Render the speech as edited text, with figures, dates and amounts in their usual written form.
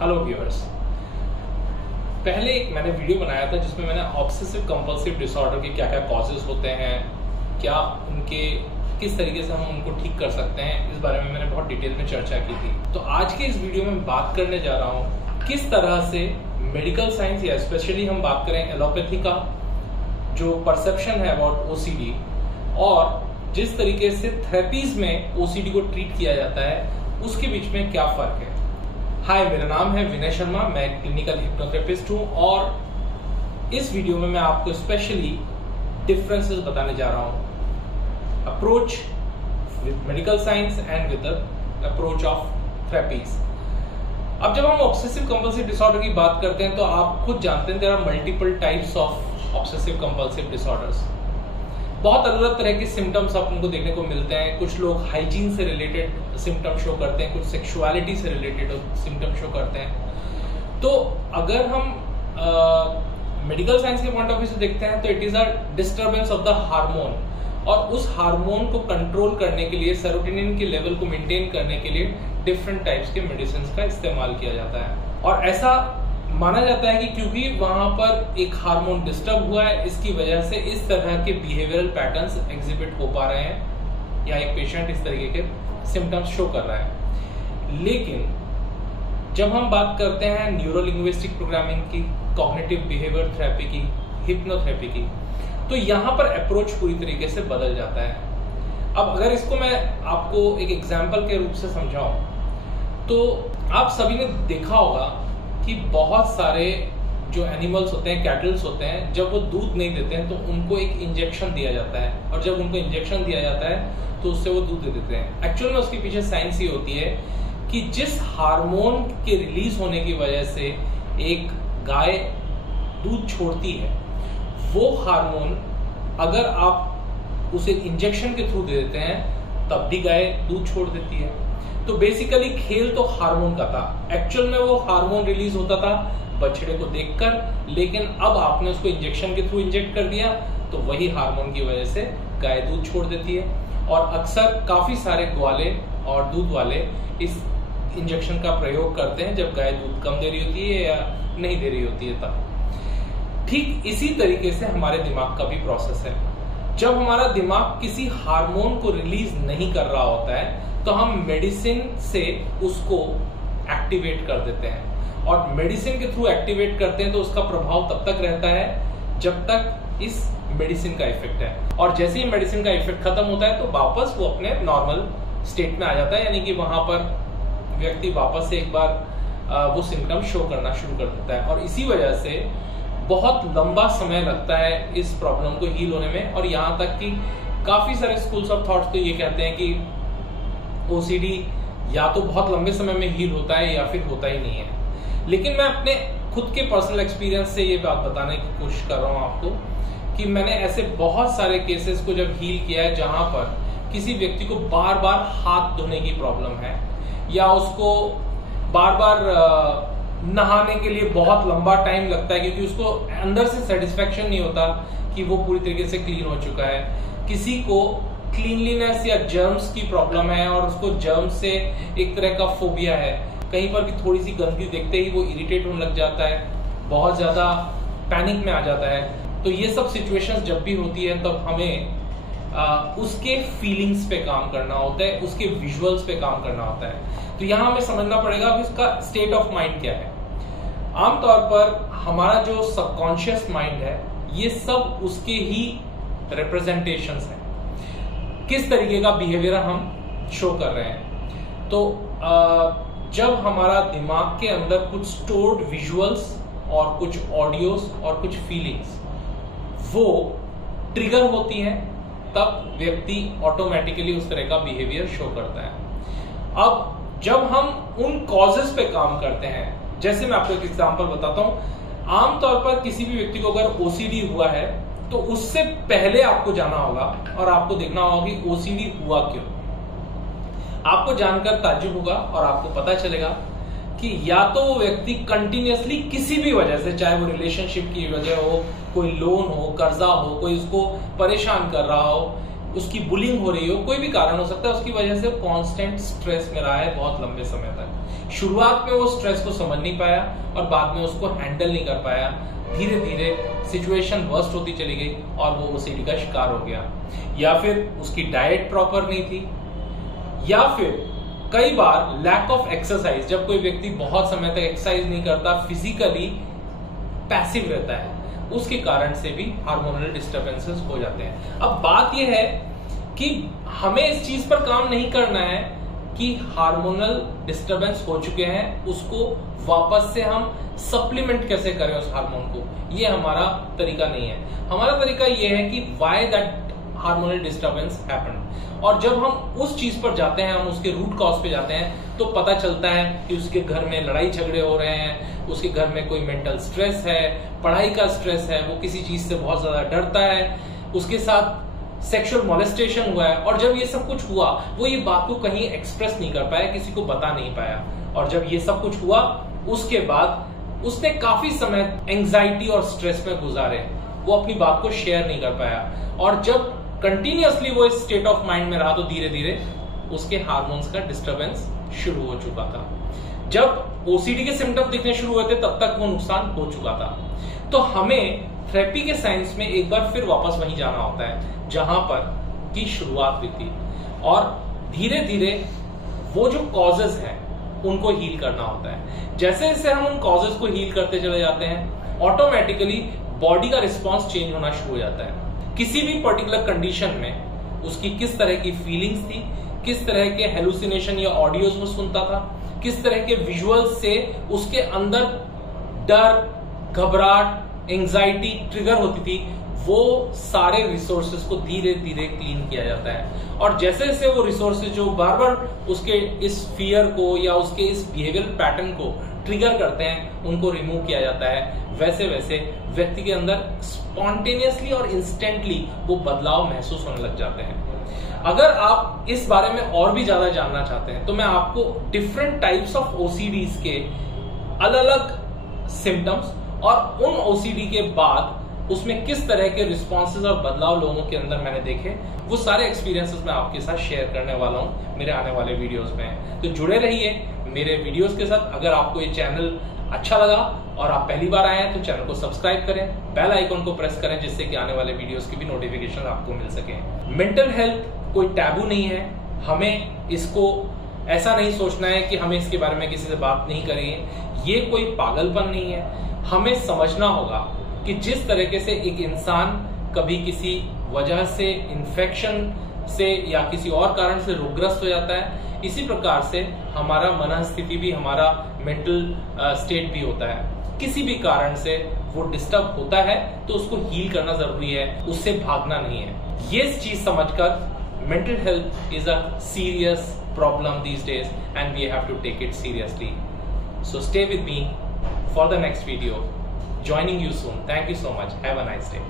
Hello viewers, पहले एक मैंने वीडियो बनाया था जिसमें मैंने ऑब्सेसिव कंपल्सिव डिसऑर्डर के क्या क्या कॉजेज होते हैं, क्या उनके किस तरीके से हम उनको ठीक कर सकते हैं, इस बारे में मैंने बहुत डिटेल में चर्चा की थी। तो आज के इस वीडियो में बात करने जा रहा हूँ किस तरह से मेडिकल साइंस या स्पेशली हम बात करें एलोपैथी का जो परसेप्शन है अबाउट ओसीडी और जिस तरीके से थेरेपीज में ओसीडी को ट्रीट किया जाता है उसके बीच में क्या फर्क है। हाय, मेरा नाम है विनय शर्मा, मैं क्लिनिकल हिप्नोथेरेपिस्ट हूं और इस वीडियो में मैं आपको स्पेशली डिफरेंसेस बताने जा रहा हूं approach with medical science and with the approach of therapies. अब जब हम ऑब्सेसिव कंपल्सिव डिसऑर्डर की बात करते हैं तो आप खुद जानते हैं there are multiple types of obsessive compulsive disorders. बहुत अलग अलग तरह के सिम्टम्स आपको देखने को मिलते हैं। कुछ लोग हाइजीन से रिलेटेड सिम्टम शो करते हैं, कुछ सेक्सुअलिटी से रिलेटेड सिम्टम शो करते हैं। तो अगर हम मेडिकल साइंस के पॉइंट ऑफ व्यू से देखते हैं तो it is a disturbance of the hormone और उस हार्मोन को कंट्रोल करने के लिए, सेरोटोनिन के लेवल को मेंटेन करने के लिए डिफरेंट टाइप्स के मेडिसिन का इस्तेमाल किया जाता है। और ऐसा माना जाता है कि क्योंकि वहां पर एक हार्मोन डिस्टर्ब हुआ है, इसकी वजह से इस तरह के बिहेवियरल पैटर्न्स एग्जिबिट हो पा रहे हैं या एक पेशेंट इस तरीके के सिम्टम्स शो कर रहा है। लेकिन जब हम बात करते हैं न्यूरो लिंग्विस्टिक प्रोग्रामिंग की, कॉग्निटिव बिहेवियर थेरेपी की, हिप्नोथेरेपी की, तो यहाँ पर अप्रोच पूरी तरीके से बदल जाता है। अब अगर इसको मैं आपको एक एग्जाम्पल के रूप से समझाऊं तो आप सभी ने देखा होगा कि बहुत सारे जो एनिमल्स होते हैं, कैटल्स होते हैं, जब वो दूध नहीं देते हैं तो उनको एक इंजेक्शन दिया जाता है और जब उनको इंजेक्शन दिया जाता है तो उससे वो दूध दे देते हैं। एक्चुअल में उसके पीछे साइंस ये होती है कि जिस हार्मोन के रिलीज होने की वजह से एक गाय दूध छोड़ती है, वो हार्मोन अगर आप उसे इंजेक्शन के थ्रू दे देते हैं तब भी गाय दूध छोड़ देती है। तो बेसिकली खेल तो हार्मोन का था, एक्चुअल में वो हार्मोन रिलीज होता था बछड़े को देखकर, लेकिन अब आपने उसको इंजेक्शन के थ्रू इंजेक्ट कर दिया तो वही हार्मोन की वजह से गाय दूध छोड़ देती है। और अक्सर काफी सारे ग्वाले और दूध वाले इस इंजेक्शन का प्रयोग करते हैं जब गाय दूध कम दे रही होती है या नहीं दे रही होती है तब। ठीक इसी तरीके से हमारे दिमाग का भी प्रोसेस है। जब हमारा दिमाग किसी हार्मोन को रिलीज नहीं कर रहा होता है तो हम मेडिसिन से उसको एक्टिवेट कर देते हैं और मेडिसिन के थ्रू एक्टिवेट करते हैं तो उसका प्रभाव तब तक रहता है जब तक इस मेडिसिन का इफेक्ट है। और जैसे ही मेडिसिन का इफेक्ट खत्म होता है तो वापस वो अपने नॉर्मल स्टेट में आ जाता है, यानी कि वहां पर व्यक्ति वापस से एक बार वो सिम्टम शो करना शुरू कर देता है। और इसी वजह से बहुत लंबा समय लगता है इस प्रॉब्लम को हील होने में। और यहाँ तक कि काफी सारे स्कूल्स ऑफ थॉट्स तो ये कहते हैं कि ओसीडी या तो बहुत लंबे समय में हील होता है या फिर होता ही नहीं है। लेकिन मैं अपने खुद के पर्सनल एक्सपीरियंस से ये बात बताने की कोशिश कर रहा हूँ आपको कि मैंने ऐसे बहुत सारे केसेस को जब हील किया है जहां पर किसी व्यक्ति को बार बार हाथ धोने की प्रॉब्लम है या उसको बार बार नहाने के लिए बहुत लंबा टाइम लगता है क्योंकि उसको अंदर से सेटिस्फेक्शन नहीं होता कि वो पूरी तरीके से क्लीन हो चुका है। किसी को क्लीनलीनेस या जर्म्स की प्रॉब्लम है और उसको जर्म्स से एक तरह का फोबिया है, कहीं पर भी थोड़ी सी गंदगी देखते ही वो इरिटेट होने लग जाता है, बहुत ज्यादा पैनिक में आ जाता है। तो ये सब सिचुएशंस जब भी होती है तब हमें उसके फीलिंग्स पे काम करना होता है, उसके विजुअल्स पे काम करना होता है। तो यहाँ हमें समझना पड़ेगा कि उसका स्टेट ऑफ माइंड क्या है। आमतौर पर हमारा जो सबकॉन्शियस माइंड है ये सब उसके ही रिप्रेजेंटेशंस हैं, किस तरीके का बिहेवियर हम शो कर रहे हैं। तो जब हमारा दिमाग के अंदर कुछ स्टोर्ड विजुअल्स और कुछ ऑडियोस और कुछ फीलिंग्स वो ट्रिगर होती हैं तब व्यक्ति ऑटोमेटिकली उस तरह का बिहेवियर शो करता है। अब जब हम उन कॉजेस पे काम करते हैं, जैसे मैं आपको एक एग्जांपल बताता हूं, आमतौर पर किसी भी व्यक्ति को अगर ओसीडी हुआ है तो उससे पहले आपको जाना होगा और आपको देखना होगा कि ओसीडी हुआ क्यों। आपको जानकर ताज्जुब होगा और आपको पता चलेगा कि या तो वो व्यक्ति कंटिन्यूअसली किसी भी वजह से, चाहे वो रिलेशनशिप की वजह हो, कोई लोन हो, कर्जा हो, कोई उसको परेशान कर रहा हो, उसकी बुलिंग हो रही हो, कोई भी कारण हो सकता है, उसकी वजह से कांस्टेंट स्ट्रेस में रहा है बहुत लंबे समय तक, शुरुआत में वो स्ट्रेस को समझ नहीं पाया और बाद में उसको हैंडल नहीं कर पाया। धीरे धीरे सिचुएशन वर्स्ट होती चली गई और वो ओसीडी का शिकार हो गया। या फिर उसकी डाइट प्रॉपर नहीं थी, या फिर कई बार लैक ऑफ एक्सरसाइज। जब कोई व्यक्ति बहुत समय तक एक्सरसाइज नहीं करता, फिजिकली पैसिव रहता है, उसके कारण से भी हार्मोनल डिस्टर्बेंसेस हो जाते हैं। अब बात यह है कि हमें इस चीज पर काम नहीं करना है कि हार्मोनल डिस्टर्बेंस हो चुके हैं, उसको वापस से हम सप्लीमेंट कैसे करें उस हार्मोन को, ये हमारा तरीका नहीं है। हमारा तरीका ये है कि why that hormonal disturbance happened, और जब हम उस चीज पर जाते हैं, हम उसके रूट कॉज पे जाते हैं, तो पता चलता है कि उसके घर में लड़ाई झगड़े हो रहे हैं, उसके घर में कोई मेंटल स्ट्रेस है, पढ़ाई का स्ट्रेस है, वो किसी चीज से बहुत ज्यादा डरता है, उसके साथ सेक्सुअल मोलेस्टेशन हुआ है। और जब ये सब कुछ हुआ, वो ये बात को कहीं एक्सप्रेस नहीं कर पाया, किसी को बता नहीं पाया। और जब ये सब कुछ हुआ, उसके बाद उसने काफी समय एंजाइटी और स्ट्रेस में गुजारे, वो अपनी बात को शेयर नहीं कर पाया। और जब कंटिन्यूअसली वो इस स्टेट ऑफ माइंड में रहा, तो धीरे धीरे उसके हार्मोन्स का डिस्टर्बेंस शुरू हो चुका था। जब ओसीडी के सिम्टम दिखने शुरू हुए थे, तब तक वो नुकसान हो चुका था। तो हमें थेरेपी के साइंस में एक बार फिर वापस वहीं जाना होता है जहां पर की शुरुआत हुई थी, और धीरे धीरे वो जो कॉजेज हैं उनको हील करना होता है। जैसे जैसे हम उन कॉजेज को हील करते चले जाते हैं, ऑटोमेटिकली बॉडी का रिस्पॉन्स चेंज होना शुरू हो जाता है। किसी भी पर्टिकुलर कंडीशन में उसकी किस तरह की फीलिंग्स थी, किस तरह के हेलुसिनेशन या ऑडियोज वो सुनता था, किस तरह के विजुअल्स से उसके अंदर डर, घबराहट, एंजाइटी ट्रिगर होती थी, वो सारे रिसोर्सेज को धीरे धीरे क्लीन किया जाता है। और जैसे जैसे वो रिसोर्सेज जो बार बार उसके इस फियर को या उसके इस बिहेवियरल पैटर्न को ट्रिगर करते हैं, उनको रिमूव किया जाता है, वैसे वैसे व्यक्ति के अंदर स्पॉन्टेनियसली और इंस्टेंटली वो बदलाव महसूस होने लग जाते हैं। अगर आप इस बारे में और भी ज्यादा जानना चाहते हैं, तो मैं आपको डिफरेंट टाइप्स ऑफ ओसीडीज के अलग अलग सिम्टम्स और उन ओसीडी के बाद उसमें किस तरह के रिस्पॉन्सेज और बदलाव लोगों के अंदर मैंने देखे, वो सारे एक्सपीरियंसेस मैं आपके साथ शेयर करने वाला हूं मेरे आने वाले वीडियोस में। तो जुड़े रहिए मेरे वीडियोस के साथ। अगर आपको ये चैनल अच्छा लगा और आप पहली बार आए हैं, तो चैनल को सब्सक्राइब करें, बेल आइकन को प्रेस करें, जिससे कि आने वाले वीडियोस की भी नोटिफिकेशन आपको मिल सके। मेंटल हेल्थ कोई टैबू नहीं है, हमें इसको ऐसा नहीं सोचना है कि हमें इसके बारे में किसी से बात नहीं करेंगे, ये कोई पागलपन नहीं है। हमें समझना होगा कि जिस तरीके से एक इंसान कभी किसी वजह से, इन्फेक्शन से या किसी और कारण से रोगग्रस्त हो जाता है, इसी प्रकार से हमारा मनस्थिति भी, हमारा मेंटल स्टेट भी होता है। किसी भी कारण से वो डिस्टर्ब होता है तो उसको हील करना जरूरी है, उससे भागना नहीं है। ये चीज समझकर mental health is a serious problem these days and we have to take it seriously. So stay with me for the next video. Joining you soon. Thank you so much. Have a nice day.